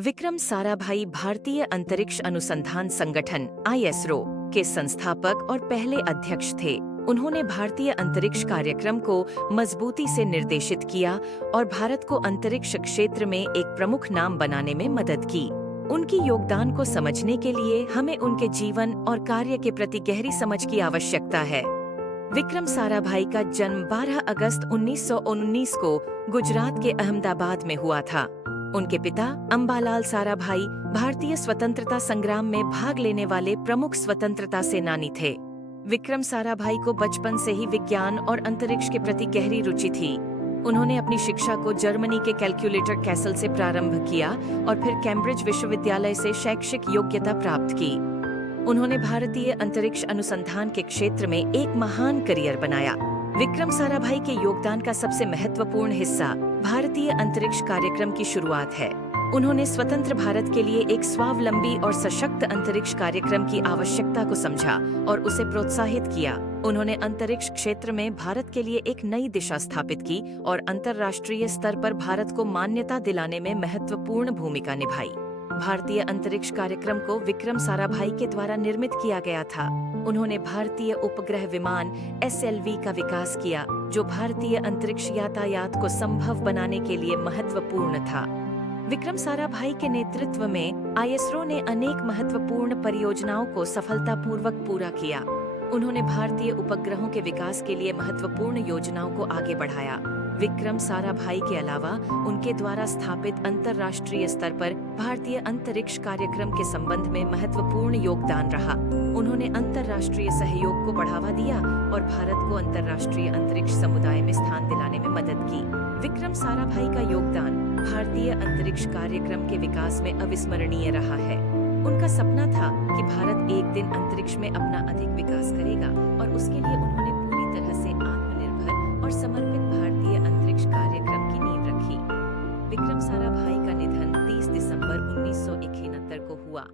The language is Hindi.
विक्रम साराभाई भारतीय अंतरिक्ष अनुसंधान संगठन (आईएसआरओ) के संस्थापक और पहले अध्यक्ष थे। उन्होंने भारतीय अंतरिक्ष कार्यक्रम को मजबूती से निर्देशित किया और भारत को अंतरिक्ष क्षेत्र में एक प्रमुख नाम बनाने में मदद की। उनकी योगदान को समझने के लिए हमें उनके जीवन और कार्य के प्रति गहरी समझ की आवश्यकता है। विक्रम साराभाई का जन्म 12 अगस्त 1919 को गुजरात के अहमदाबाद में हुआ था। उनके पिता अंबालाल साराभाई भारतीय स्वतंत्रता संग्राम में भाग लेने वाले प्रमुख स्वतंत्रता सेनानी थे। विक्रम साराभाई को बचपन से ही विज्ञान और अंतरिक्ष के प्रति गहरी रुचि थी। उन्होंने अपनी शिक्षा को जर्मनी के कैलकुलेटर कैसल से प्रारंभ किया और फिर कैम्ब्रिज विश्वविद्यालय से शैक्षिक योग्यता प्राप्त की। उन्होंने भारतीय अंतरिक्ष अनुसंधान के क्षेत्र में एक महान करियर बनाया। विक्रम साराभाई के योगदान का सबसे महत्वपूर्ण हिस्सा भारतीय अंतरिक्ष कार्यक्रम की शुरुआत है। उन्होंने स्वतंत्र भारत के लिए एक स्वावलंबी और सशक्त अंतरिक्ष कार्यक्रम की आवश्यकता को समझा और उसे प्रोत्साहित किया। उन्होंने अंतरिक्ष क्षेत्र में भारत के लिए एक नई दिशा स्थापित की और अंतर्राष्ट्रीय स्तर पर भारत को मान्यता दिलाने में महत्वपूर्ण भूमिका निभाई। भारतीय अंतरिक्ष कार्यक्रम को विक्रम साराभाई के द्वारा निर्मित किया गया था। उन्होंने भारतीय उपग्रह विमान SLV का विकास किया, जो भारतीय अंतरिक्ष यातायात को संभव बनाने के लिए महत्वपूर्ण था। विक्रम साराभाई के नेतृत्व में आईएसआरओ ने अनेक महत्वपूर्ण परियोजनाओं को सफलतापूर्वक पूरा किया। उन्होंने भारतीय उपग्रहों के विकास के लिए महत्वपूर्ण योजनाओं को आगे बढ़ाया। विक्रम साराभाई के अलावा उनके द्वारा स्थापित अंतर्राष्ट्रीय स्तर पर भारतीय अंतरिक्ष कार्यक्रम के संबंध में महत्वपूर्ण योगदान रहा। उन्होंने अंतर्राष्ट्रीय सहयोग को बढ़ावा दिया और भारत को अंतर्राष्ट्रीय अंतरिक्ष समुदाय में स्थान दिलाने में मदद की। विक्रम साराभाई का योगदान भारतीय अंतरिक्ष कार्यक्रम के विकास में अविस्मरणीय रहा है। उनका सपना था कि भारत एक दिन अंतरिक्ष में अपना अधिक विकास करेगा और उसके लिए उन्होंने पूरी तरह से आत्मनिर्भर और समर्पित भारतीय अंतरिक्ष कार्यक्रम की नींव रखी। विक्रम साराभाई का निधन 30 दिसंबर 1971 को हुआ।